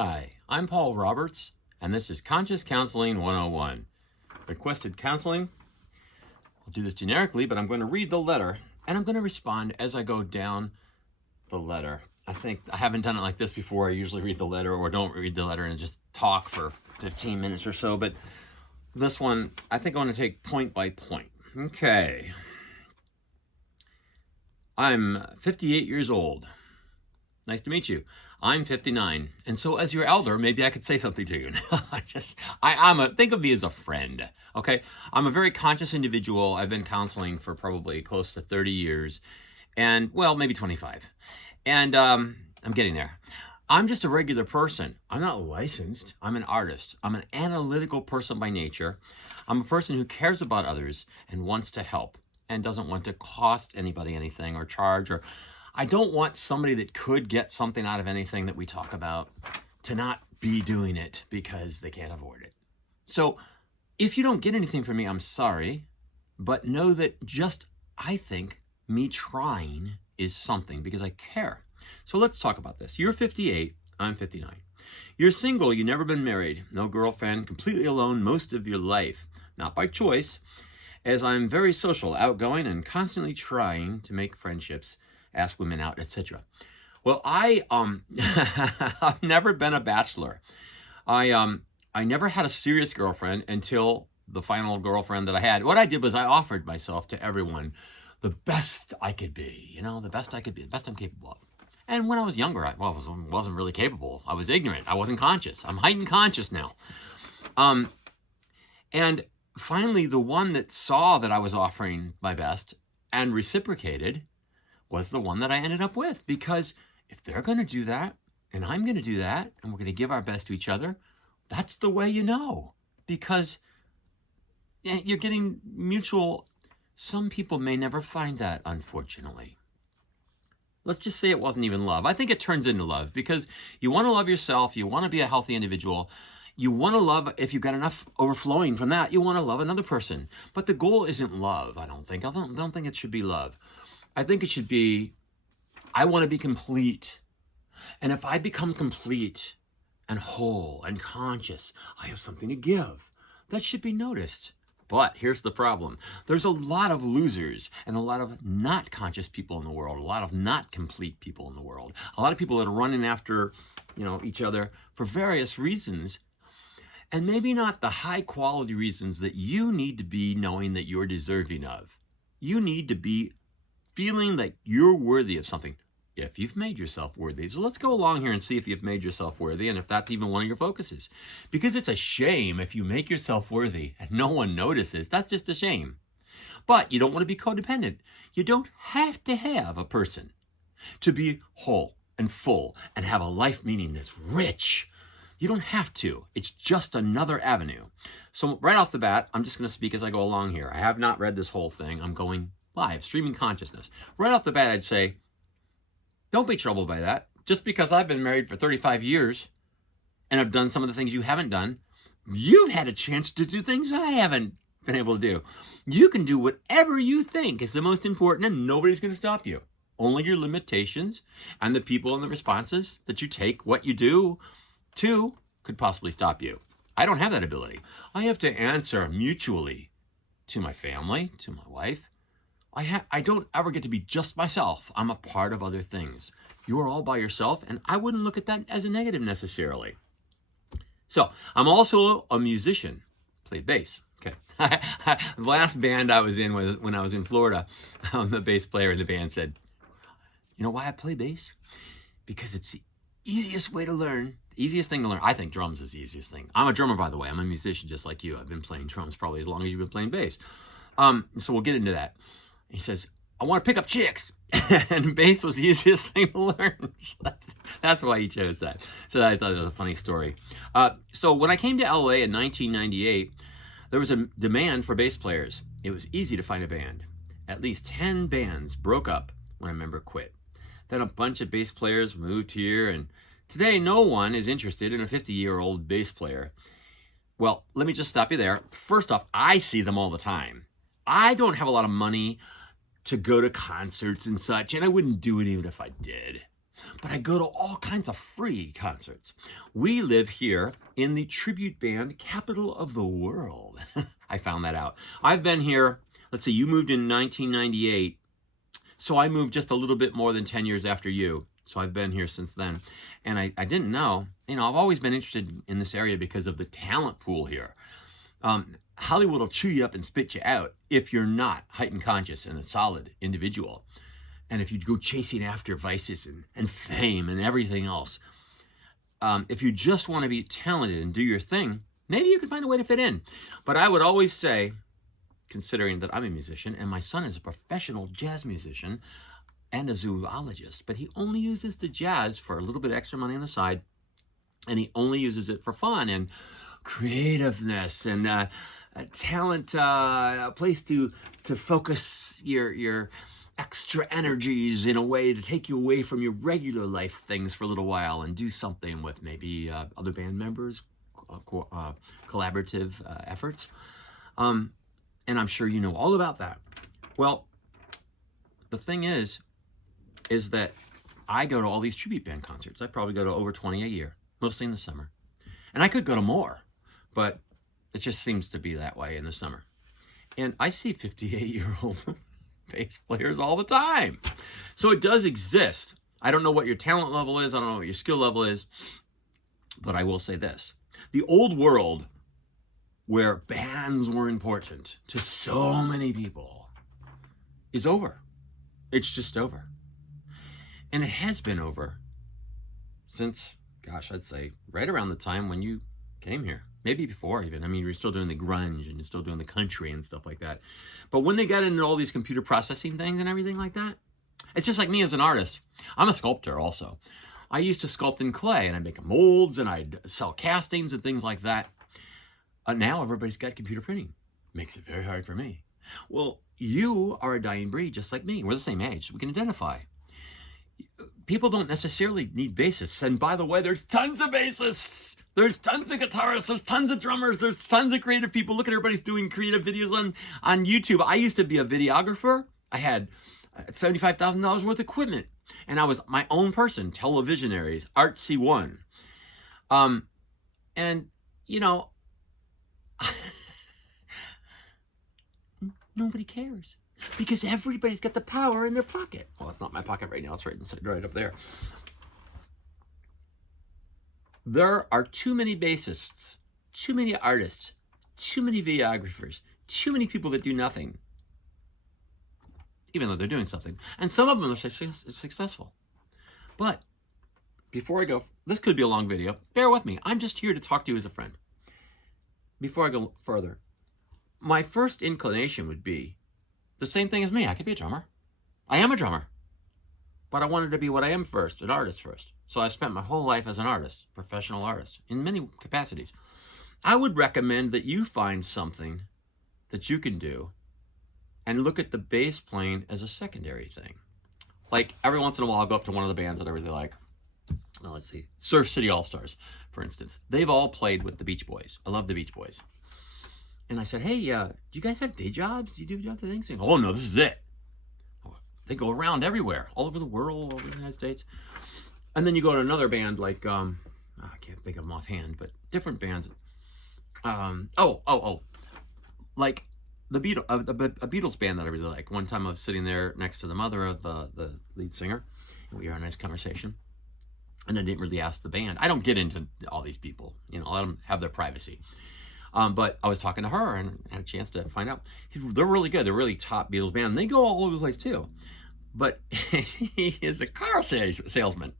Hi, I'm Paul Roberts, and this is Conscious Counseling 101. Requested counseling. I'll do this generically, but I'm going to read the letter, and I'm going to respond as I go down the letter. I think I haven't done it like this before. I usually read the letter or don't read the letter and just talk for 15 minutes or so, but this one, I think I want to take point by point. Okay. I'm 58 years old. Nice to meet you. I'm 59, and so as your elder, maybe I could say something to you. Think of me as a friend, okay? I'm a very conscious individual. I've been counseling for probably close to 30 years, and well, maybe 25. And I'm getting there. I'm just a regular person. I'm not licensed. I'm an artist. I'm an analytical person by nature. I'm a person who cares about others and wants to help and doesn't want to cost anybody anything or charge, or I don't want somebody that could get something out of anything that we talk about to not be doing it because they can't afford it. So if you don't get anything from me, I'm sorry, but know that I think me trying is something because I care. So let's talk about this. You're 58, I'm 59. You're single, you've never been married, no girlfriend, completely alone most of your life, not by choice, as I'm very social, outgoing, and constantly trying to make friendships, ask women out, etc. Well, I've never been a bachelor. I never had a serious girlfriend until the final girlfriend that I had. What I did was I offered myself to everyone, the best I could be, the best I could be, the best I'm capable of. And when I was younger, I wasn't really capable. I was ignorant. I wasn't conscious. I'm heightened conscious now. And finally, the one that saw that I was offering my best and reciprocated was the one that I ended up with. Because if they're going to do that, and I'm going to do that, and we're going to give our best to each other, that's the way you know. Because you're getting mutual. Some people may never find that, unfortunately. Let's just say it wasn't even love. I think it turns into love because you want to love yourself. You want to be a healthy individual. You want to love, if you've got enough overflowing from that, you want to love another person. But the goal isn't love, I don't think. I don't think it should be love. I think it should be, I want to be complete. And if I become complete and whole and conscious, I have something to give. That should be noticed. But here's the problem. There's a lot of losers and a lot of not conscious people in the world, a lot of not complete people in the world, a lot of people that are running after, each other for various reasons, and maybe not the high quality reasons that you need to be knowing that you're deserving of. You need to be feeling that you're worthy of something. If you've made yourself worthy. So let's go along here and see if you've made yourself worthy and if that's even one of your focuses. Because it's a shame if you make yourself worthy and no one notices. That's just a shame. But you don't want to be codependent. You don't have to have a person to be whole and full and have a life meaning that's rich. You don't have to. It's just another avenue. So right off the bat, I'm just going to speak as I go along here. I have not read this whole thing. I'm going live, streaming consciousness. Right off the bat, I'd say, don't be troubled by that. Just because I've been married for 35 years and have done some of the things you haven't done, you've had a chance to do things I haven't been able to do. You can do whatever you think is the most important and nobody's going to stop you. Only your limitations and the people and the responses that you take what you do to could possibly stop you. I don't have that ability. I have to answer mutually to my family, to my wife. I don't ever get to be just myself. I'm a part of other things. You are all by yourself, and I wouldn't look at that as a negative necessarily. So I'm also a musician, play bass. Okay. The last band I was in was when I was in Florida. The bass player in the band said, "You know why I play bass? Because it's the easiest way to learn. Easiest thing to learn. I think drums is the easiest thing. I'm a drummer, by the way. I'm a musician just like you. I've been playing drums probably as long as you've been playing bass. So we'll get into that." He says, "I want to pick up chicks." And bass was the easiest thing to learn. That's why he chose that. So I thought it was a funny story. So when I came to LA in 1998, there was a demand for bass players. It was easy to find a band. At least 10 bands broke up when a member quit. Then a bunch of bass players moved here, and today no one is interested in a 50-year-old bass player. Well, let me just stop you there. First off, I see them all the time. I don't have a lot of money to go to concerts and such, and I wouldn't do it even if I did. but I go to all kinds of free concerts. We live here in the tribute band capital of the world. I found that out. I've been here, let's see, you moved in 1998. So I moved just a little bit more than 10 years after you. So I've been here since then. And I didn't know, I've always been interested in this area because of the talent pool here. Hollywood will chew you up and spit you out if you're not heightened conscious and a solid individual. And if you go chasing after vices and fame and everything else, if you just want to be talented and do your thing, maybe you can find a way to fit in. But I would always say, considering that I'm a musician and my son is a professional jazz musician and a zoologist, but he only uses the jazz for a little bit extra money on the side, and he only uses it for fun and creativeness and a talent, a place to focus your extra energies in a way to take you away from your regular life things for a little while and do something with maybe other band members, collaborative efforts. And I'm sure you know all about that. Well, the thing is that I go to all these tribute band concerts. I probably go to over 20 a year, mostly in the summer. And I could go to more, but it just seems to be that way in the summer. And I see 58-year-old bass players all the time. So it does exist. I don't know what your talent level is. I don't know what your skill level is. But I will say this. The old world where bands were important to so many people is over. It's just over. And it has been over since, gosh, I'd say right around the time when you came here. Maybe before even. I mean, you're still doing the grunge and you're still doing the country and stuff like that. But when they got into all these computer processing things and everything like that, it's just like me as an artist. I'm a sculptor also. I used to sculpt in clay and I'd make molds and I'd sell castings and things like that. Now everybody's got computer printing. Makes it very hard for me. Well, you are a dying breed just like me. We're the same age, so we can identify. People don't necessarily need bassists. And by the way, there's tons of bassists. There's tons of guitarists. There's tons of drummers. There's tons of creative people. Look at everybody's doing creative videos on YouTube. I used to be a videographer. I had $75,000 worth of equipment. And I was my own person, Televisionaries, Artsy One. And, nobody cares. Because everybody's got the power in their pocket. Well, it's not my pocket right now. It's right up there. There are too many bassists, too many artists, too many videographers, too many people that do nothing, even though they're doing something. And some of them are successful. But before I go, this could be a long video. Bear with me. I'm just here to talk to you as a friend. Before I go further, my first inclination would be the same thing as me. I could be a drummer. I am a drummer. But I wanted to be what I am first, an artist first. So I spent my whole life as an artist, professional artist, in many capacities. I would recommend that you find something that you can do and look at the bass playing as a secondary thing. Like every once in a while, I'll go up to one of the bands that I really like. Well, let's see, Surf City All-Stars, for instance. They've all played with the Beach Boys. I love the Beach Boys. And I said, hey, do you guys have day jobs? Do you do other things? And, oh, no, this is it. They go around everywhere, all over the world, all over the United States. And then you go to another band like, I can't think of them offhand, but different bands. Like a Beatles band that I really like. One time I was sitting there next to the mother of the lead singer, and we had a nice conversation. And I didn't really ask the band. I don't get into all these people, let them have their privacy. But I was talking to her and had a chance to find out. They're really good. They're really top Beatles band. And they go all over the place too. But he is a car salesman.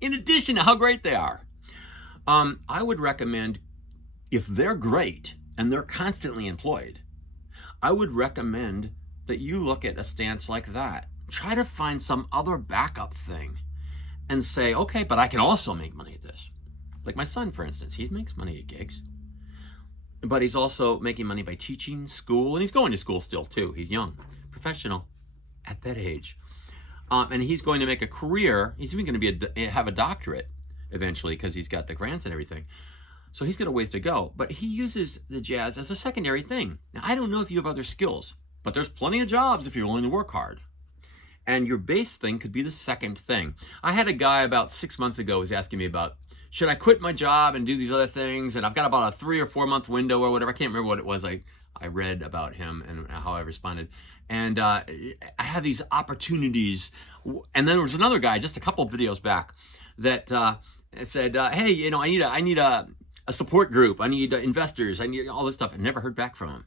In addition to how great they are. I would recommend, if they're great and they're constantly employed, I would recommend that you look at a stance like that. Try to find some other backup thing and say, okay, but I can also make money at this. Like my son, for instance, he makes money at gigs. But he's also making money by teaching school, and he's going to school still too. He's young, professional at that age. And he's going to make a career. He's even going to have a doctorate eventually because he's got the grants and everything. So he's got a ways to go. But he uses the jazz as a secondary thing. Now, I don't know if you have other skills, but there's plenty of jobs if you're willing to work hard. And your base thing could be the second thing. I had a guy about 6 months ago was asking me about, should I quit my job and do these other things? And I've got about a 3 or 4 month window or whatever. I can't remember what it was. I read about him and how I responded. And I have these opportunities. And then there was another guy just a couple of videos back that said, hey, you know, I need a support group. I need investors. I need all this stuff. I never heard back from him.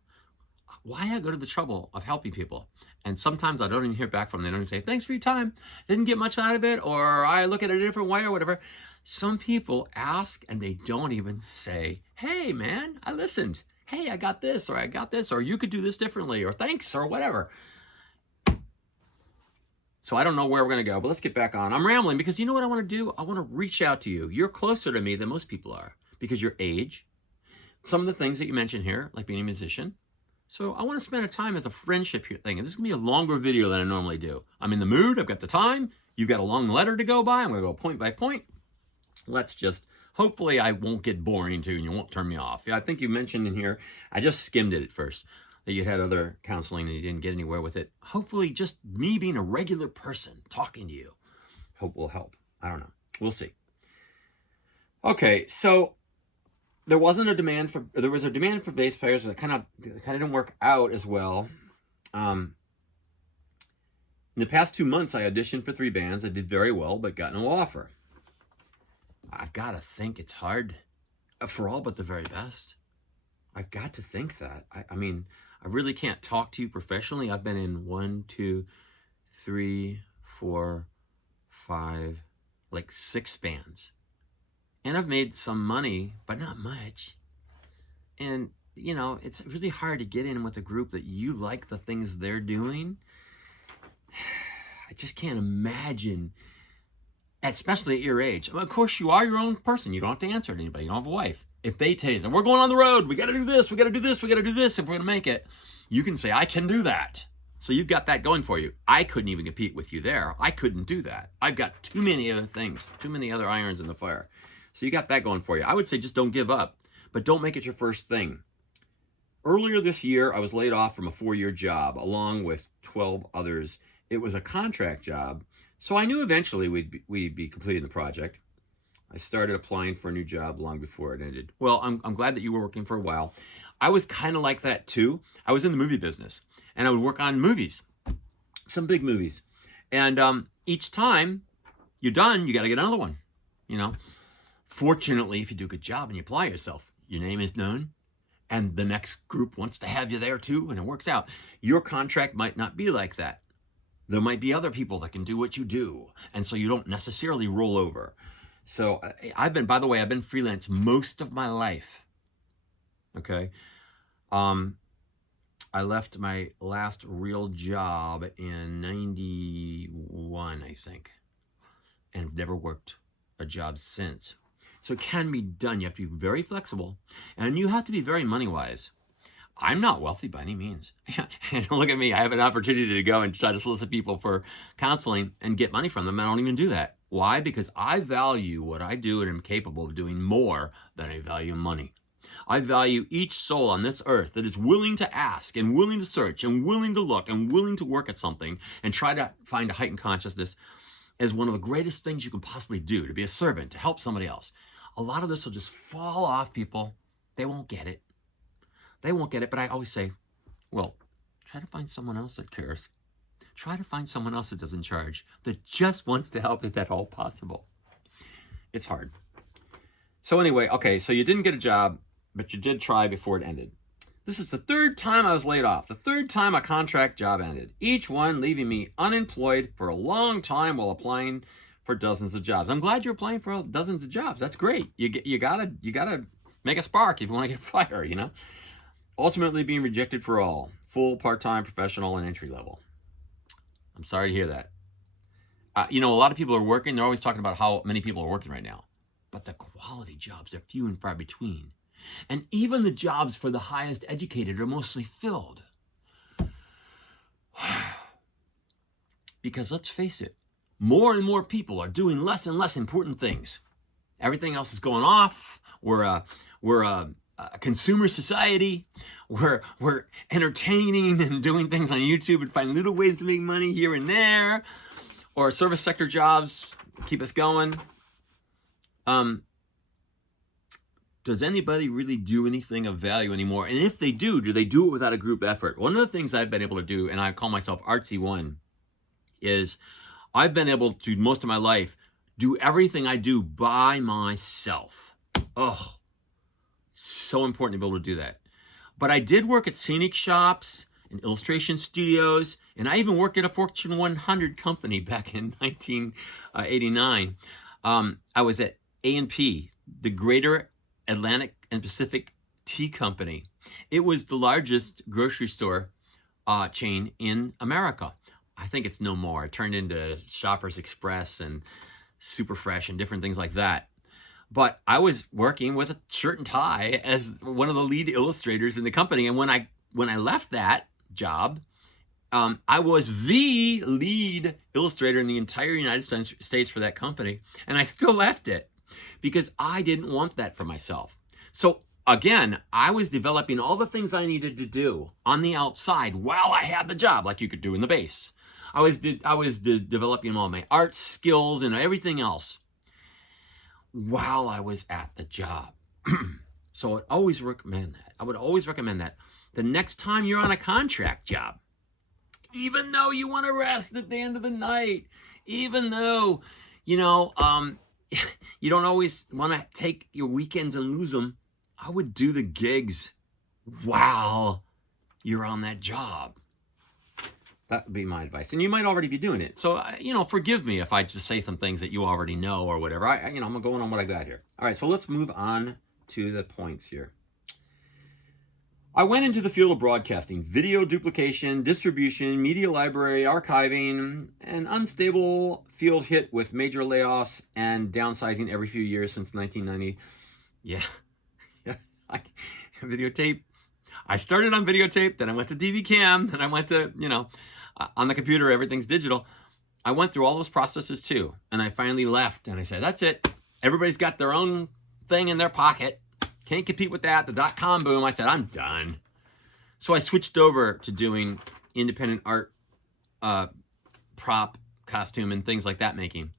Why I go to the trouble of helping people? And sometimes I don't even hear back from them. They don't even say, thanks for your time. Didn't get much out of it, or I look at it a different way or whatever. Some people ask and they don't even say, hey man, I listened. Hey, I got this, or I got this, or you could do this differently, or thanks, or whatever. So I don't know where we're going to go, but let's get back on. I'm rambling because you know what I want to do? I want to reach out to you. You're closer to me than most people are because your age, some of the things that you mentioned here, like being a musician. So I want to spend a time as a friendship here thing. And this is going to be a longer video than I normally do. I'm in the mood. I've got the time. You've got a long letter to go by. I'm going to go point by point. Let's just, hopefully I won't get boring too and you won't turn me off. Yeah, I think you mentioned in here, I just skimmed it at first, that you had other counseling and you didn't get anywhere with it. Hopefully just me being a regular person talking to you, hope will help. I don't know. We'll see. Okay, so there was a demand for bass players that kind of didn't work out as well. In the past 2 months, I auditioned for 3 bands. I did very well, but got no offer. I've got to think it's hard for all but the very best. I've got to think that. I mean, I really can't talk to you professionally. I've been in 1, 2, 3, 4, 5, like 6 bands. And I've made some money, but not much. And, you know, it's really hard to get in with a group that you like the things they're doing. I just can't imagine, especially at your age. Of course, you are your own person. You don't have to answer to anybody. You don't have a wife. If they tell you, we're going on the road, we got to do this, we got to do this, we got to do this if we're going to make it, you can say, I can do that. So you've got that going for you. I couldn't even compete with you there. I couldn't do that. I've got too many other things, too many other irons in the fire. So you got that going for you. I would say just don't give up, but don't make it your first thing. Earlier this year, I was laid off from a 4-year job along with 12 others. It was a contract job, so I knew eventually we'd be completing the project. I started applying for a new job long before it ended. Well, I'm glad that you were working for a while. I was kind of like that too. I was in the movie business, and I would work on movies, some big movies. And each time you're done, you got to get another one, you know. Fortunately, if you do a good job and you apply yourself, your name is known and the next group wants to have you there too, and it works out. Your contract might not be like that. There might be other people that can do what you do, and so you don't necessarily roll over. So by the way, I've been freelance most of my life. Okay. I left my last real job in 91, I think, and I've never worked a job since. So it can be done. You have to be very flexible, and you have to be very money-wise. I'm not wealthy by any means. And look at me. I have an opportunity to go and try to solicit people for counseling and get money from them. I don't even do that. Why? Because I value what I do and am capable of doing more than I value money. I value each soul on this earth that is willing to ask and willing to search and willing to look and willing to work at something and try to find a heightened consciousness as one of the greatest things you can possibly do, to be a servant, to help somebody else. A lot of this will just fall off people. They won't get it. They won't get it, but I always say, well, try to find someone else that cares. Try to find someone else that doesn't charge, that just wants to help if at all possible. It's hard. So anyway, okay, so you didn't get a job, but you did try before it ended. This is the 3rd time I was laid off, the 3rd time a contract job ended, each one leaving me unemployed for a long time while applying for dozens of jobs. I'm glad you're applying for dozens of jobs. That's great. You gotta make a spark if you want to get fired, you know? Ultimately being rejected for all, full, part-time, professional, and entry level. I'm sorry to hear that. You know, a lot of people are working. They're always talking about how many people are working right now. But the quality jobs are few and far between. And even the jobs for the highest educated are mostly filled. Because let's face it, more and more people are doing less and less important things. Everything else is going off. We're consumer society. We're entertaining and doing things on YouTube and finding little ways to make money here and there, or service sector jobs keep us going. Does anybody really do anything of value anymore? And if they do they do it without a group effort? One of the things I've been able to do, and I call myself Artsy One, is I've been able to, most of my life, do everything I do by myself. Oh, so important to be able to do that. But I did work at scenic shops and illustration studios, and I even worked at a Fortune 100 company back in 1989. I was at A&P, the Greater Atlantic and Pacific Tea Company. It was the largest grocery store chain in America. I think it's no more. It turned into Shoppers Express and Super Fresh and different things like that. But I was working with a shirt and tie as one of the lead illustrators in the company. And when I left that job, I was the lead illustrator in the entire United States for that company. And I still left it because I didn't want that for myself. So again, I was developing all the things I needed to do on the outside while I had the job, like you could do in the base. I was developing all my art skills and everything else while I was at the job. So I would always recommend that. The next time you're on a contract job, even though you want to rest at the end of the night, even though, you don't always want to take your weekends and lose them, I would do the gigs while you're on that job. That would be my advice. And you might already be doing it. So, forgive me if I just say some things that you already know or whatever. I'm going on what I got here. All right, so let's move on to the points here. I went into the field of broadcasting, video duplication, distribution, media library, archiving, an unstable field hit with major layoffs and downsizing every few years since 1990. Yeah. Videotape. I started on videotape, then I went to DV cam, then I went to, on the computer, everything's digital. I went through all those processes too. And I finally left and I said, that's it. Everybody's got their own thing in their pocket. Can't compete with that. The dot-com boom. I said, I'm done. So I switched over to doing independent art, prop, costume, and things like that making.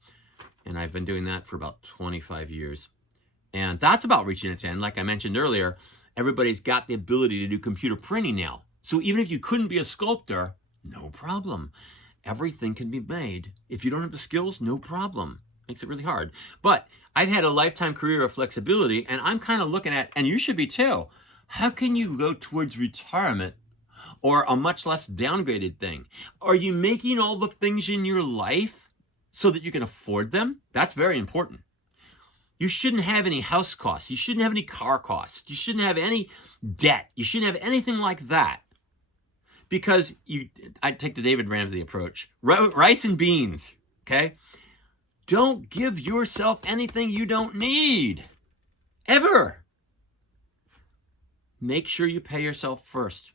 And I've been doing that for about 25 years. And that's about reaching its end. Like I mentioned earlier, everybody's got the ability to do computer printing now. So even if you couldn't be a sculptor, no problem. Everything can be made. If you don't have the skills, no problem. Makes it really hard. But I've had a lifetime career of flexibility, and I'm kind of looking at, and you should be too, how can you go towards retirement or a much less downgraded thing? Are you making all the things in your life so that you can afford them? That's very important. You shouldn't have any house costs. You shouldn't have any car costs. You shouldn't have any debt. You shouldn't have anything like that. Because I take the David Ramsey approach. Rice and beans, okay? Don't give yourself anything you don't need. Ever. Make sure you pay yourself first.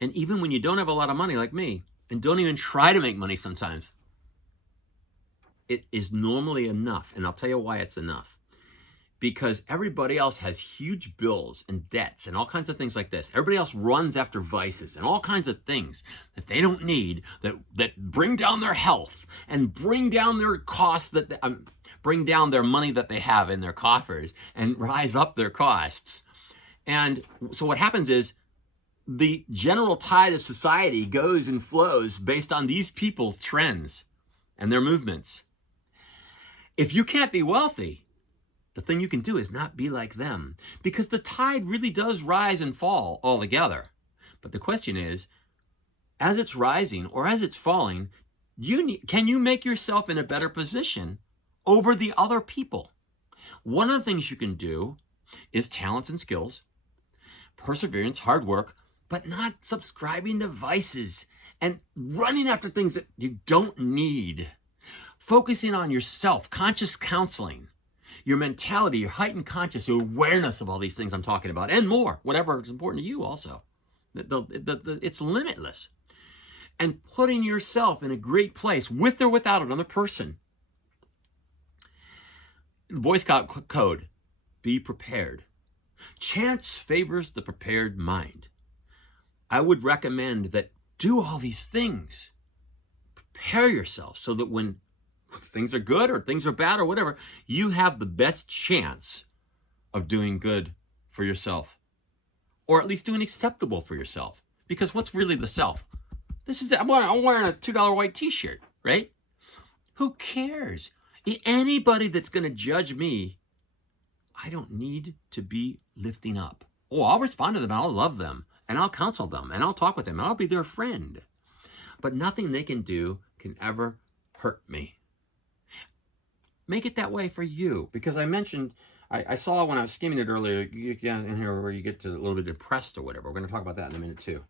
And even when you don't have a lot of money like me, and don't even try to make money sometimes, it is normally enough. And I'll tell you why it's enough. Because everybody else has huge bills and debts and all kinds of things like this. Everybody else runs after vices and all kinds of things that they don't need, that bring down their health and bring down their costs, bring down their money that they have in their coffers and rise up their costs. And so what happens is the general tide of society goes and flows based on these people's trends and their movements. If you can't be wealthy, the thing you can do is not be like them, because the tide really does rise and fall all together. But the question is, as it's rising or as it's falling, can you make yourself in a better position over the other people? One of the things you can do is talents and skills, perseverance, hard work, but not subscribing to vices and running after things that you don't need. Focusing on yourself, conscious counseling, your mentality, your heightened conscious, your awareness of all these things I'm talking about, and more, whatever is important to you also. It's limitless. And putting yourself in a great place with or without another person. The Boy Scout code, be prepared. Chance favors the prepared mind. I would recommend that do all these things. Prepare yourself so that when things are good or things are bad or whatever, you have the best chance of doing good for yourself, or at least doing acceptable for yourself. Because what's really the self? I'm wearing a $2 white t-shirt, right? Who cares? Anybody that's going to judge me, I don't need to be lifting up. Oh, I'll respond to them, and I'll love them, and I'll counsel them, and I'll talk with them, and I'll be their friend. But nothing they can do can ever hurt me. Make it that way for you. Because I mentioned, I saw when I was skimming it earlier, you get down in here where you get to a little bit depressed or whatever. We're going to talk about that in a minute too.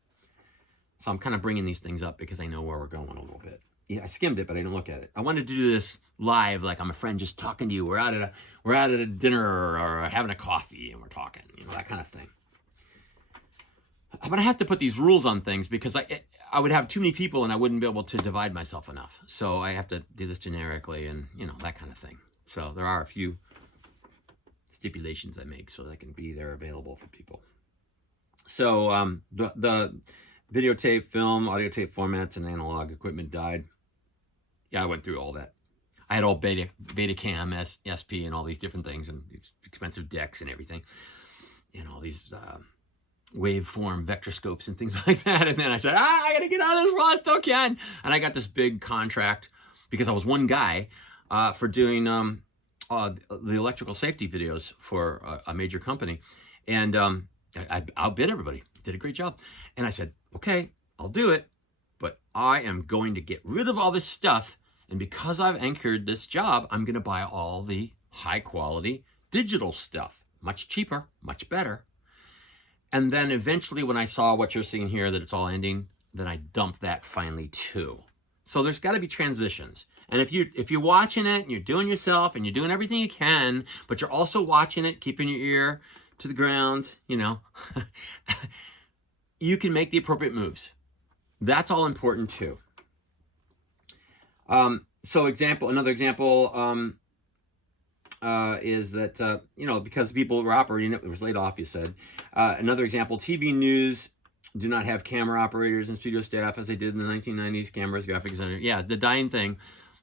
So I'm kind of bringing these things up because I know where we're going a little bit. Yeah, I skimmed it, but I didn't look at it. I wanted to do this live, like I'm a friend just talking to you. We're out at a dinner or having a coffee and we're talking, that kind of thing. I'm gonna have to put these rules on things because I would have too many people and I wouldn't be able to divide myself enough. So I have to do this generically and that kind of thing. So there are a few stipulations I make so that I can be there available for people. So the videotape, film, audio tape formats, and analog equipment died. Yeah, I went through all that. I had all Betacam, SP, and all these different things, and expensive decks and everything, and all these waveform vectorscopes and things like that. And then I said, I gotta get out of this while I still can. And I got this big contract because I was one guy for doing the electrical safety videos for a major company, and I outbid everybody. Did a great job. And I said, okay, I'll do it, but I am going to get rid of all this stuff. And because I've anchored this job, I'm going to buy all the high quality digital stuff, much cheaper, much better. And then eventually when I saw what you're seeing here, that it's all ending, then I dumped that finally too. So there's got to be transitions. And if you're watching it and you're doing yourself and you're doing everything you can, but you're also watching it, keeping your ear to the ground, you can make the appropriate moves. That's all important too. So another example is that, because people were operating it was laid off, you said. Another example, TV news do not have camera operators and studio staff as they did in the 1990s, cameras, graphics, center. Yeah, the dying thing.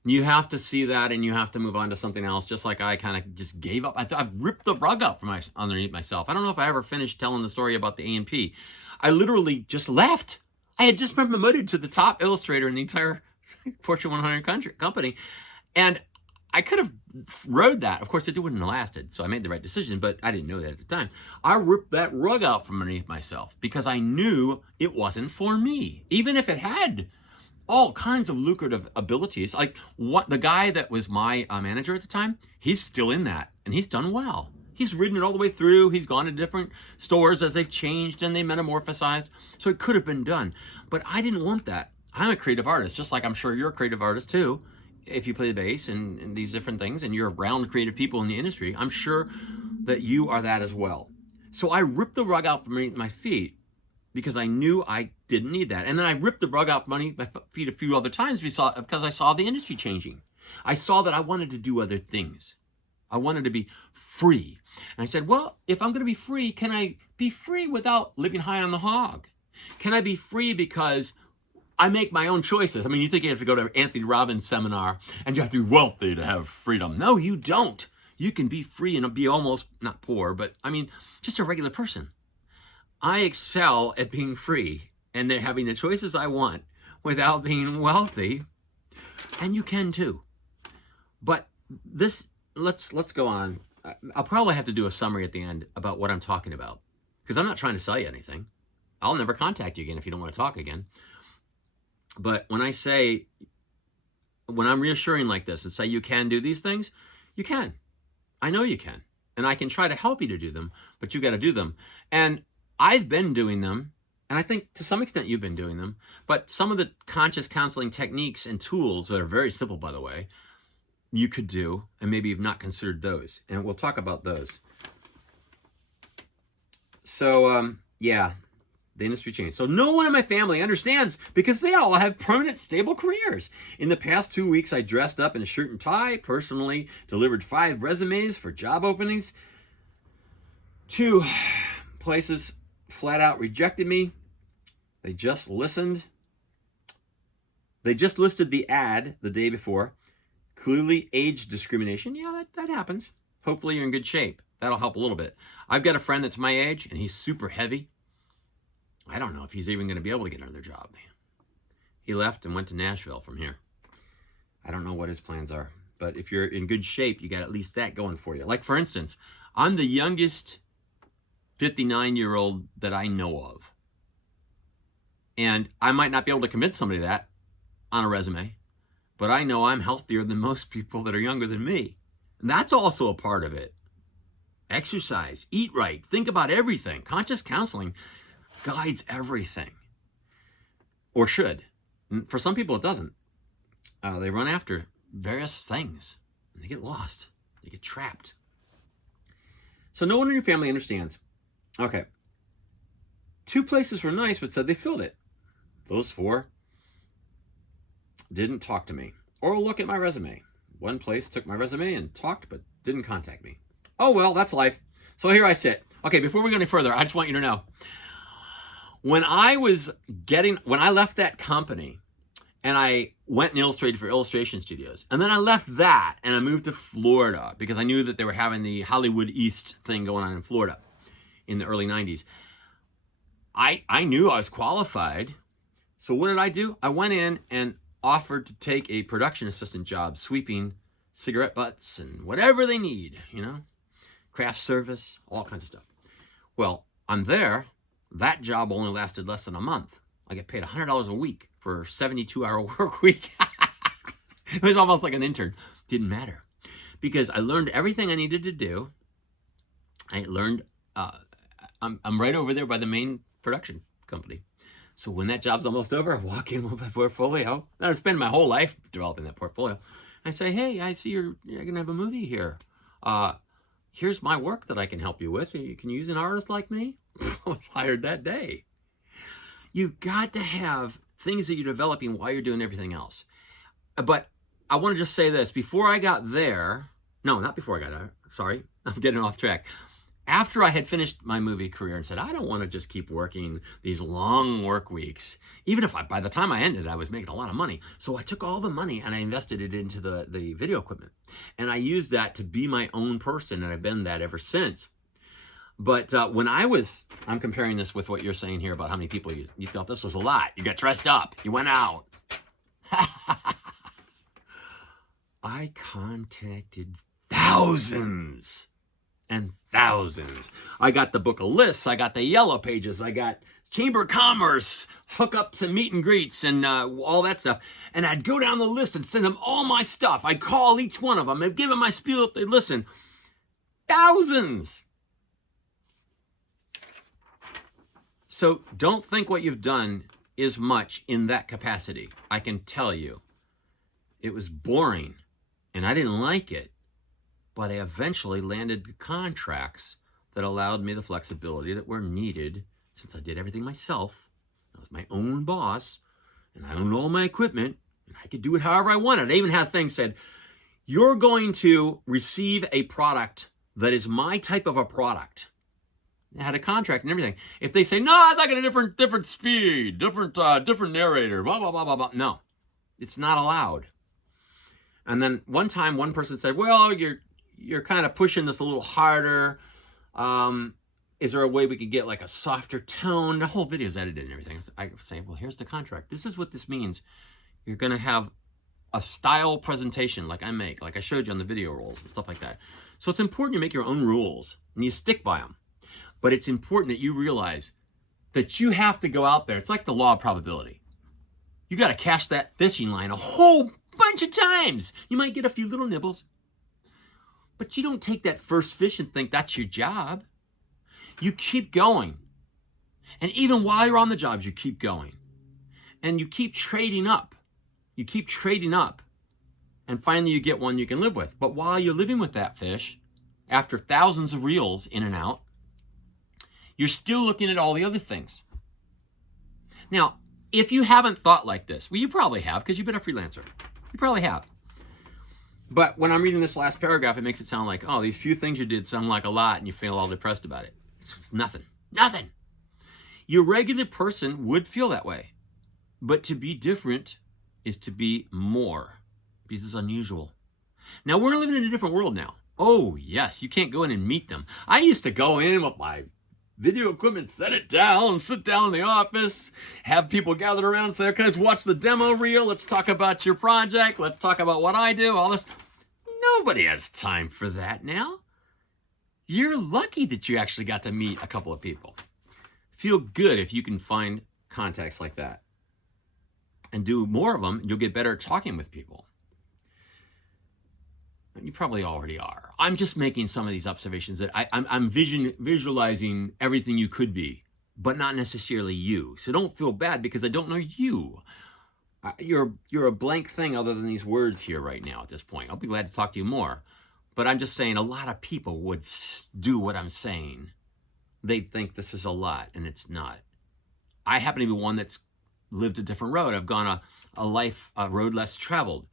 You have to see that and you have to move on to something else, just like I kind of just gave up. I've ripped the rug out from underneath myself. I don't know if I ever finished telling the story about the A&P. I literally just left. I had just been promoted to the top illustrator in the entire Fortune 100 company. And I could have rode that. Of course, it wouldn't have lasted, so I made the right decision, but I didn't know that at the time. I ripped that rug out from underneath myself because I knew it wasn't for me. Even if it had all kinds of lucrative abilities. Like the guy that was my manager at the time, he's still in that, and he's done well. He's ridden it all the way through. He's gone to different stores as they've changed and they metamorphosized. So it could have been done, but I didn't want that. I'm a creative artist, just like I'm sure you're a creative artist too. If you play the bass and these different things and you're around creative people in the industry, I'm sure that you are that as well. So I ripped the rug out from underneath my feet because I knew I didn't need that. And then I ripped the rug out from underneath my feet a few other times because I saw the industry changing. I saw that I wanted to do other things. I wanted to be free. And I said, well, if I'm going to be free, can I be free without living high on the hog? Can I be free because I make my own choices? I mean, you think you have to go to Anthony Robbins seminar and you have to be wealthy to have freedom. No, you don't. You can be free and be almost not poor, but I mean, just a regular person. I excel at being free and then having the choices I want without being wealthy. And you can too. But this, let's go on. I'll probably have to do a summary at the end about what I'm talking about, because I'm not trying to sell you anything. I'll never contact you again if you don't want to talk again. But when I'm reassuring like this and say you can do these things, you can. I know you can. And I can try to help you to do them, but you got to do them. And I've been doing them, and I think to some extent you've been doing them, but some of the conscious counseling techniques and tools that are very simple, by the way, you could do, and maybe you've not considered those. And we'll talk about those. So, yeah. The industry changed. So no one in my family understands because they all have permanent, stable careers. In the past 2 weeks, I dressed up in a shirt and tie, personally delivered 5 resumes for job openings. 2 places flat out rejected me. They just listened. They just listed the ad the day before. Clearly age discrimination. Yeah, that happens. Hopefully you're in good shape. That'll help a little bit. I've got a friend that's my age, and he's super heavy. I don't know if he's even going to be able to get another job. He left and went to Nashville from here. I don't know what his plans are. But if you're in good shape, you got at least that going for you. Like, for instance, I'm the youngest 59-year-old that I know of. And I might not be able to commit somebody to that on a resume, but I know I'm healthier than most people that are younger than me. And that's also a part of it. Exercise, eat right, think about everything. Conscious counseling guides everything, or should. For some people, it doesn't. They run after various things, and they get lost. They get trapped. So no one in your family understands. Okay. 2 places were nice, but said they filled it. Those 4 didn't talk to me or look at my resume. 1 place took my resume and talked, but didn't contact me. Oh, well, that's life. So here I sit. Okay, before we go any further, I just want you to know, when I left that company, and I went and illustrated for Illustration Studios. And then I left that and I moved to Florida because I knew that they were having the Hollywood East thing going on in Florida in the early 90s. I knew I was qualified. So what did I do? I went in and offered to take a production assistant job, sweeping cigarette butts and whatever they need, craft service, all kinds of stuff. Well, I'm there. That job only lasted less than a month. I get paid $100 a week for a 72-hour work week. It was almost like an intern. Didn't matter because I learned everything I needed to do. I learned, I'm right over there by the main production company. So when that job's almost over, I walk in with my portfolio. And I spend my whole life developing that portfolio. I say, hey, I see you're going to have a movie here. Here's my work that I can help you with. You can use an artist like me. I was hired that day. You got to have things that you're developing while you're doing everything else. But I want to just say this. Before I got there, no, not before I got there. Sorry, I'm getting off track. After I had finished my movie career and said, I don't want to just keep working these long work weeks, even if by the time I ended, I was making a lot of money. So I took all the money and I invested it into the video equipment. And I used that to be my own person, and I've been that ever since. But when I'm comparing this with what you're saying here about how many people you thought this was a lot. You got dressed up. You went out. I contacted thousands and thousands. I got the book of lists. I got the yellow pages. I got Chamber of Commerce, hookups and meet and greets and all that stuff. And I'd go down the list and send them all my stuff. I'd call each one of them and give them my spiel if they'd listen. Thousands. So don't think what you've done is much in that capacity. I can tell you, it was boring and I didn't like it, but I eventually landed contracts that allowed me the flexibility that were needed since I did everything myself. I was my own boss and I owned all my equipment and I could do it however I wanted. I even had things said, you're going to receive a product that is my type of a product. I had a contract and everything. If they say, no, I'd like it a different speed, different narrator, blah, blah, blah, blah, blah. No, it's not allowed. And then one time, one person said, well, you're kind of pushing this a little harder. Is there a way we could get like a softer tone? The whole video is edited and everything. I say, well, here's the contract. This is what this means. You're going to have a style presentation like I make, like I showed you on the video rolls and stuff like that. So it's important you make your own rules and you stick by them. But it's important that you realize that you have to go out there. It's like the law of probability. You got to cast that fishing line a whole bunch of times. You might get a few little nibbles, but you don't take that first fish and think that's your job. You keep going. And even while you're on the jobs, you keep going. And you keep trading up. You keep trading up. And finally you get one you can live with. But while you're living with that fish, after thousands of reels in and out, you're still looking at all the other things. Now, if you haven't thought like this, well, you probably have because you've been a freelancer. You probably have. But when I'm reading this last paragraph, it makes it sound like, oh, these few things you did sound like a lot and you feel all depressed about it. It's nothing. Nothing. Your regular person would feel that way. But to be different is to be more, because it's unusual. Now, we're living in a different world now. Oh, yes, you can't go in and meet them. I used to go in with my video equipment, set it down, sit down in the office, have people gathered around and say, okay, let's watch the demo reel. Let's talk about your project. Let's talk about what I do, all this. Nobody has time for that now. You're lucky that you actually got to meet a couple of people. Feel good if you can find contacts like that. And do more of them, you'll get better at talking with people. You probably already are. I'm just making some of these observations that I'm visualizing everything you could be, but not necessarily you. So don't feel bad because I don't know you. You're a blank thing other than these words here right now at this point. I'll be glad to talk to you more. But I'm just saying a lot of people would do what I'm saying. They'd think this is a lot, and it's not. I happen to be one that's lived a different road. I've gone a road less traveled.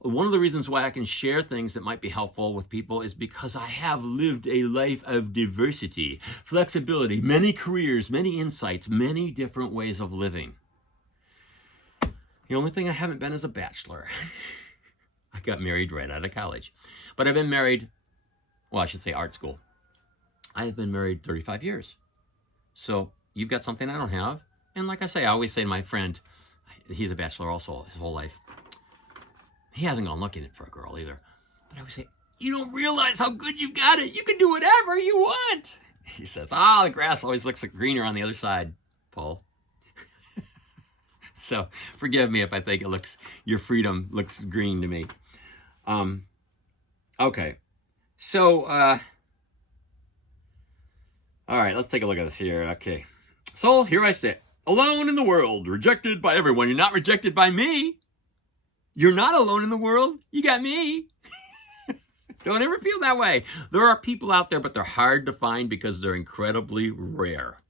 One of the reasons why I can share things that might be helpful with people is because I have lived a life of diversity, flexibility, many careers, many insights, many different ways of living. The only thing I haven't been is a bachelor. I got married right out of college. But I've been married, well, I should say art school. I have been married 35 years. So you've got something I don't have. And like I say, I always say to my friend, he's a bachelor also his whole life. He hasn't gone looking for a girl either. But I always say, you don't realize how good you got it. You can do whatever you want. He says, the grass always looks greener on the other side, Paul. So forgive me if I think your freedom looks green to me. Okay. So, all right, let's take a look at this here. Okay. So here I sit, alone in the world, rejected by everyone. You're not rejected by me. You're not alone in the world. You got me. Don't ever feel that way. There are people out there, but they're hard to find because they're incredibly rare.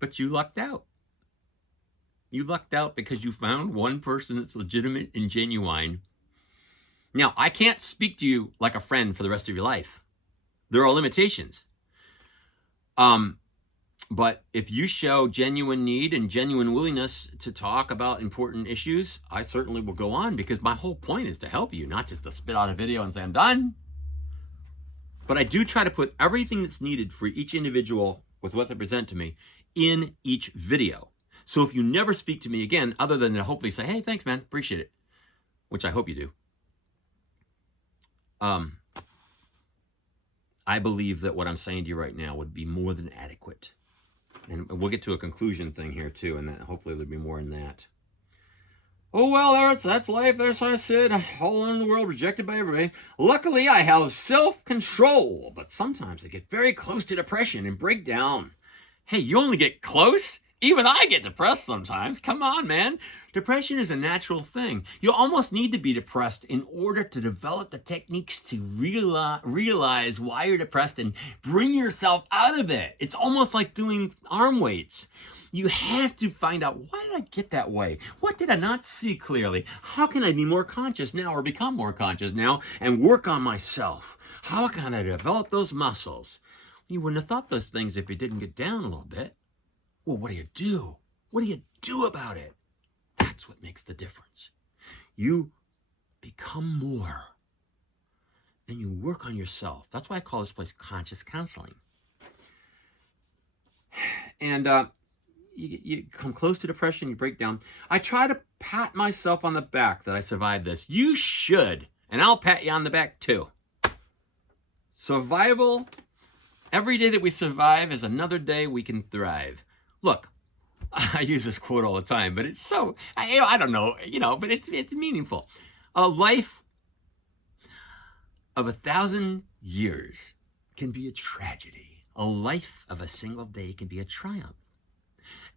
But you lucked out. You lucked out because you found one person that's legitimate and genuine. Now, I can't speak to you like a friend for the rest of your life. There are limitations. But if you show genuine need and genuine willingness to talk about important issues, I certainly will go on because my whole point is to help you, not just to spit out a video and say, I'm done. But I do try to put everything that's needed for each individual with what they present to me in each video. So if you never speak to me again, other than to hopefully say, hey, thanks, man, appreciate it, which I hope you do. I believe that what I'm saying to you right now would be more than adequate. And we'll get to a conclusion thing here too, and then hopefully there'll be more in that. Oh, well, that's life. That's how I sit, all alone in the world, rejected by everybody. Luckily, I have self-control, but sometimes I get very close to depression and break down. Hey, you only get close? Even I get depressed sometimes. Come on, man. Depression is a natural thing. You almost need to be depressed in order to develop the techniques to realize why you're depressed and bring yourself out of it. It's almost like doing arm weights. You have to find out, why did I get that way? What did I not see clearly? How can I be more conscious now or become more conscious now and work on myself? How can I develop those muscles? You wouldn't have thought those things if you didn't get down a little bit. Well, what do you do? What do you do about it? That's what makes the difference. You become more and you work on yourself. That's why I call this place conscious counseling. And you come close to depression, you break down. I try to pat myself on the back that I survived this. You should, and I'll pat you on the back too. Survival, every day that we survive is another day we can thrive. Look, I use this quote all the time, but it's so, I don't know, but it's meaningful. A life of 1,000 years can be a tragedy. A life of a single day can be a triumph.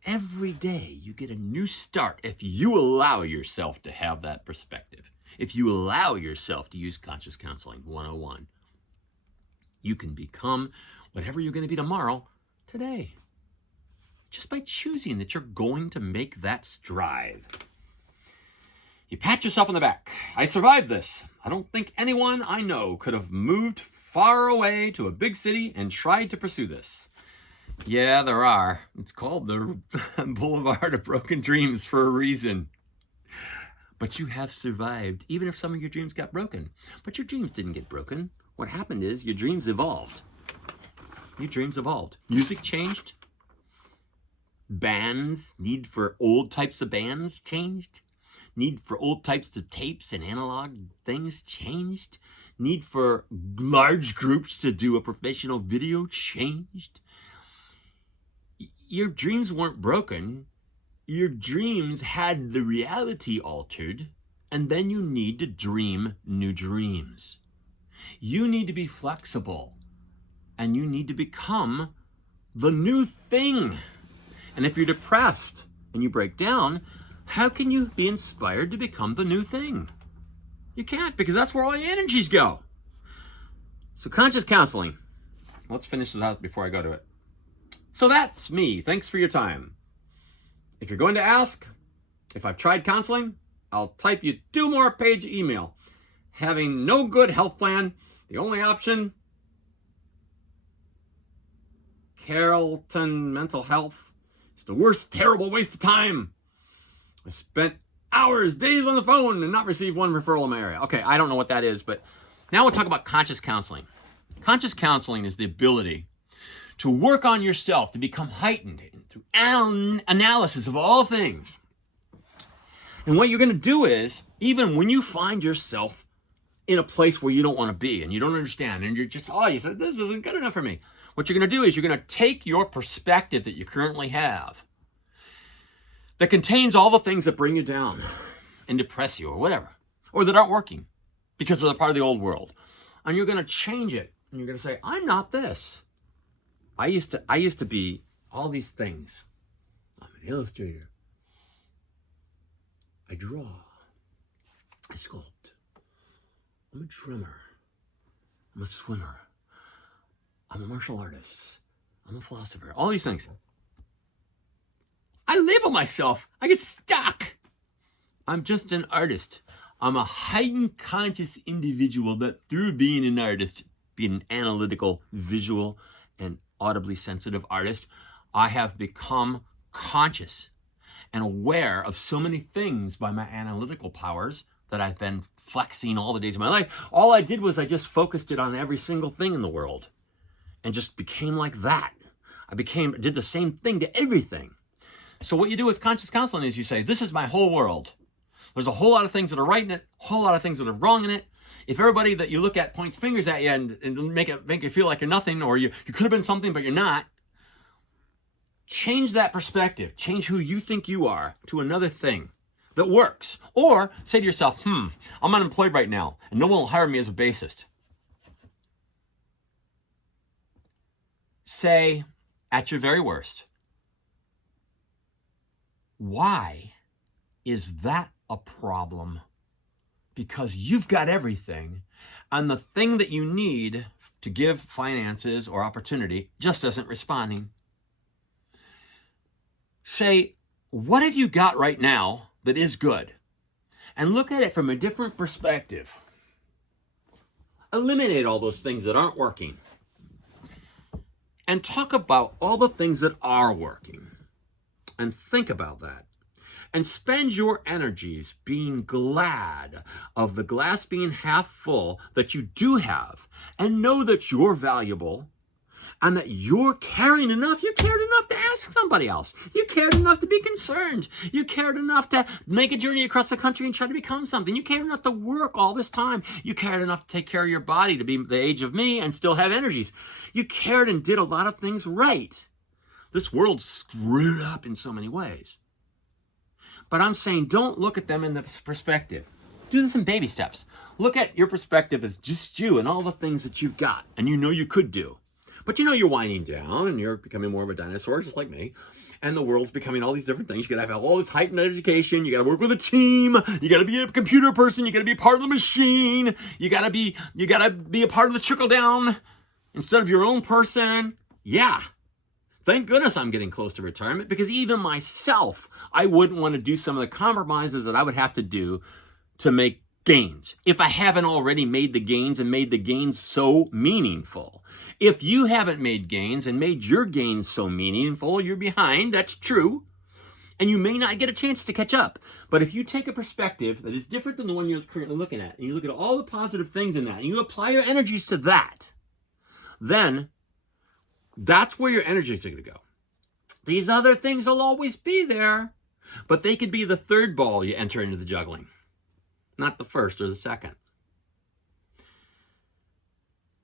Every day you get a new start if you allow yourself to have that perspective. If you allow yourself to use Conscious Counseling 101, you can become whatever you're going to be tomorrow, today. Just by choosing that you're going to make that strive. You pat yourself on the back. I survived this. I don't think anyone I know could have moved far away to a big city and tried to pursue this. Yeah, there are. It's called the Boulevard of Broken Dreams for a reason. But you have survived, even if some of your dreams got broken. But your dreams didn't get broken. What happened is your dreams evolved. Your dreams evolved. Music changed. Bands, need for old types of bands changed. Need for old types of tapes and analog things changed. Need for large groups to do a professional video changed. Your dreams weren't broken. Your dreams had the reality altered, and then you need to dream new dreams. You need to be flexible, and you need to become the new thing. And if you're depressed and you break down, how can you be inspired to become the new thing? You can't, because that's where all your energies go. So conscious counseling. Let's finish this out before I go to it. So that's me. Thanks for your time. If you're going to ask if I've tried counseling, I'll type you 2 more page email. Having no good health plan, the only option, Carrollton Mental Health. It's the worst, terrible waste of time. I spent hours, days on the phone and not received one referral in my area. Okay, I don't know what that is, but now we'll talk about conscious counseling. Conscious counseling is the ability to work on yourself, to become heightened through analysis of all things. And what you're going to do is, even when you find yourself in a place where you don't want to be and you don't understand and you're just, you said, this isn't good enough for me. What you're going to do is you're going to take your perspective that you currently have that contains all the things that bring you down and depress you or whatever, or that aren't working because they're part of the old world. And you're going to change it. And you're going to say, I'm not this. I used to be all these things. I'm an illustrator. I draw. I sculpt. I'm a drummer. I'm a swimmer. I'm a martial artist. I'm a philosopher. All these things. I label myself. I get stuck. I'm just an artist. I'm a heightened conscious individual that through being an artist, being an analytical, visual, and audibly sensitive artist, I have become conscious and aware of so many things by my analytical powers that I've been flexing all the days of my life. All I did was I just focused it on every single thing in the world and just became like that. Did the same thing to everything. So what you do with conscious counseling is you say, this is my whole world. There's a whole lot of things that are right in it, a whole lot of things that are wrong in it. If everybody that you look at points fingers at you and make you feel like you're nothing, or you could have been something but you're not, change that perspective. Change who you think you are to another thing that works. Or say to yourself, I'm unemployed right now and no one will hire me as a bassist. Say, at your very worst, why is that a problem? Because you've got everything, and the thing that you need to give finances or opportunity just isn't responding. Say, what have you got right now that is good? And look at it from a different perspective. Eliminate all those things that aren't working. And talk about all the things that are working. And think about that. And spend your energies being glad of the glass being half full that you do have, and know that you're valuable and that you're caring enough. You cared enough to ask somebody else. You cared enough to be concerned. You cared enough to make a journey across the country and try to become something. You cared enough to work all this time. You cared enough to take care of your body to be the age of me and still have energies. You cared and did a lot of things right. This world's screwed up in so many ways. But I'm saying don't look at them in this perspective. Do this in baby steps. Look at your perspective as just you and all the things that you've got and you know you could do. But you know you're winding down and you're becoming more of a dinosaur just like me. And the world's becoming all these different things. You gotta have all this heightened education. You gotta work with a team. You gotta be a computer person. You gotta be part of the machine. You gotta be a part of the trickle down instead of your own person. Yeah. Thank goodness I'm getting close to retirement, because even myself, I wouldn't want to do some of the compromises that I would have to do to make gains if I haven't already made the gains and made the gains so meaningful. If you haven't made gains and made your gains so meaningful, you're behind. That's true. And you may not get a chance to catch up. But if you take a perspective that is different than the one you're currently looking at, and you look at all the positive things in that, and you apply your energies to that, then that's where your energies are going to go. These other things will always be there, but they could be the third ball you enter into the juggling, not the first or the second.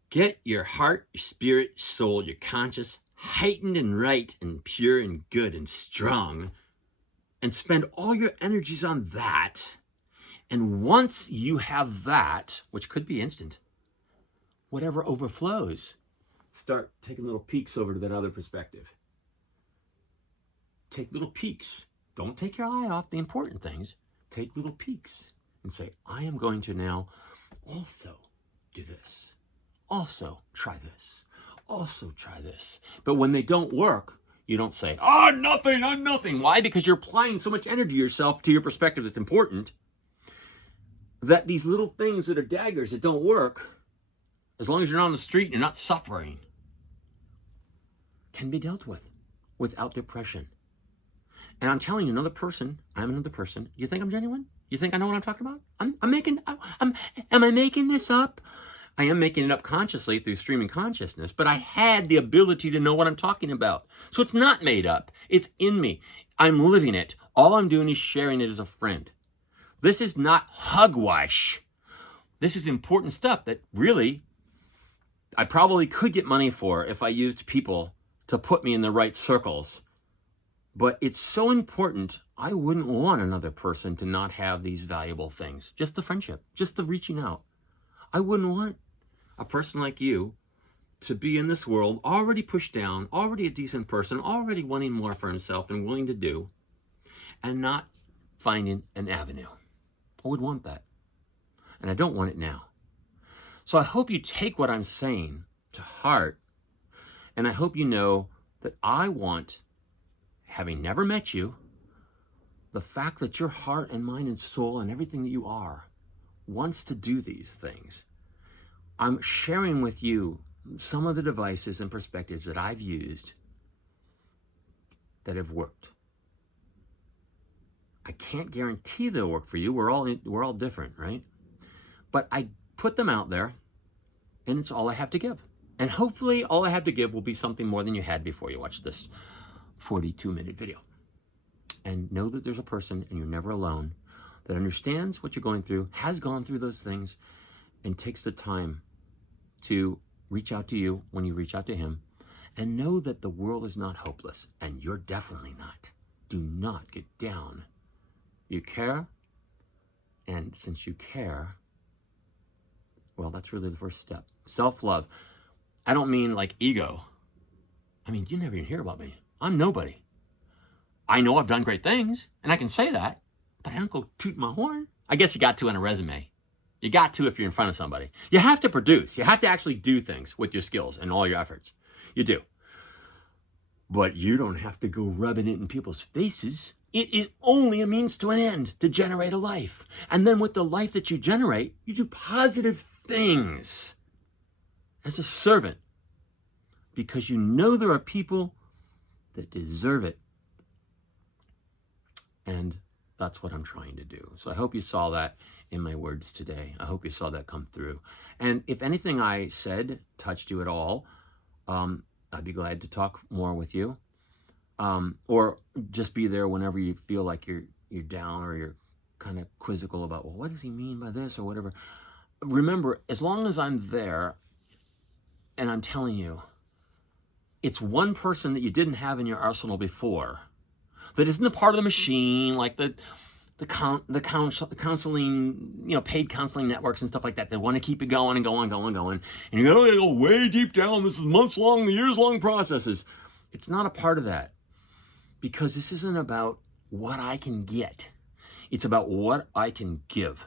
Get your heart, your spirit, soul, your conscious heightened and right and pure and good and strong, and spend all your energies on that. And once you have that, which could be instant, whatever overflows, start taking little peeks over to that other perspective. Take little peeks. Don't take your eye off the important things. Take little peeks and say, I am going to now also do this. Also try this. Also try this. But when they don't work, you don't say, I'm nothing. Why? Because you're applying so much energy yourself to your perspective that's important, that these little things that are daggers that don't work, as long as you're not on the street and you're not suffering, can be dealt with without depression. And I'm telling you, I'm another person. You think I'm genuine? You think I know what I'm talking about? Am I making this up? I am making it up consciously through streaming consciousness, but I had the ability to know what I'm talking about. So it's not made up. It's in me. I'm living it. All I'm doing is sharing it as a friend. This is not hugwash. This is important stuff that really I probably could get money for if I used people to put me in the right circles. But it's so important, I wouldn't want another person to not have these valuable things. Just the friendship, just the reaching out. I wouldn't want a person like you to be in this world already pushed down, already a decent person, already wanting more for himself and willing to do, and not finding an avenue. I would want that. And I don't want it now. So I hope you take what I'm saying to heart, and I hope you know that I want, having never met you, the fact that your heart and mind and soul and everything that you are wants to do these things. I'm sharing with you some of the devices and perspectives that I've used that have worked. I can't guarantee they'll work for you. We're all different, right? But I put them out there, and it's all I have to give. And hopefully all I have to give will be something more than you had before you watched this 42-minute video. And know that there's a person, and you're never alone, that understands what you're going through, has gone through those things, and takes the time to reach out to you when you reach out to him. And know that the world is not hopeless, and you're definitely not. Do not get down. You care, and since you care, well, that's really the first step. Self-love. I don't mean like ego. I mean, you never even hear about me. I'm nobody. I know I've done great things, and I can say that, but I don't go toot my horn. I guess you got to on a resume. You got to if you're in front of somebody. You have to produce. You have to actually do things with your skills and all your efforts. You do. But you don't have to go rubbing it in people's faces. It is only a means to an end to generate a life. And then with the life that you generate, you do positive things as a servant, because you know there are people that deserve it. And that's what I'm trying to do. So I hope you saw that in my words today. I hope you saw that come through. And if anything I said touched you at all, I'd be glad to talk more with you. Or just be there whenever you feel like you're down, or you're kind of quizzical about, well, what does he mean by this or whatever. Remember, as long as I'm there and I'm telling you, it's one person that you didn't have in your arsenal before that isn't a part of the machine, like the counseling, paid counseling networks and stuff like that. They want to keep it going and going. And you gotta go way deep down. This is months long, years long processes. It's not a part of that, because this isn't about what I can get. It's about what I can give.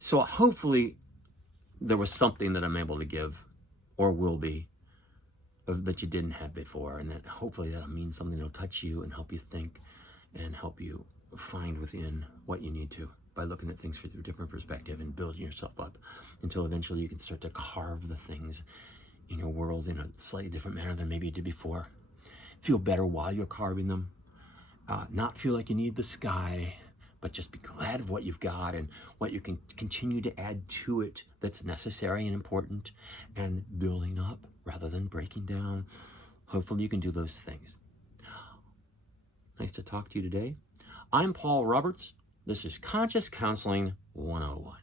So hopefully there was something that I'm able to give, or will be, that you didn't have before, and that hopefully that'll mean something that'll touch you and help you think and help you find within what you need to by looking at things from a different perspective and building yourself up until eventually you can start to carve the things in your world in a slightly different manner than maybe you did before. Feel better while you're carving them. Not feel like you need the sky, but just be glad of what you've got and what you can continue to add to it that's necessary and important, and building up rather than breaking down. Hopefully you can do those things. Nice to talk to you today. I'm Paul Roberts. This is Conscious Counseling 101.